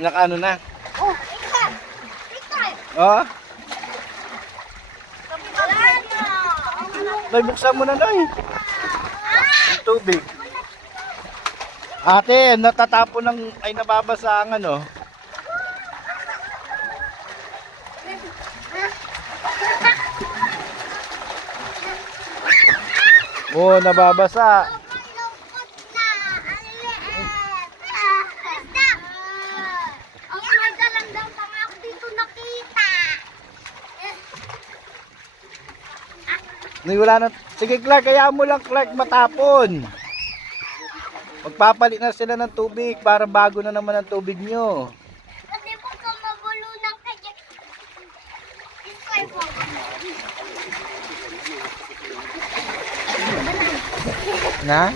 Nakaano na. Oh, ikat! Ikat! Oh, Wala na! Nay, buksan mo na, Nay. Yung tubig. Ate, natatapon ng, ay nababasa ang ano. Oh, nababasa. Malungkot na! Ang liit! Basta! Ang swelda lang daw pangako dito nakita! Nay, wala na. Sige, Clark, kaya mo lang, Clark, matapon. Magpapalit na sila ng tubig para bago na naman ang tubig nyo. Kasi baka magulo ng kanya. Isay po. Na?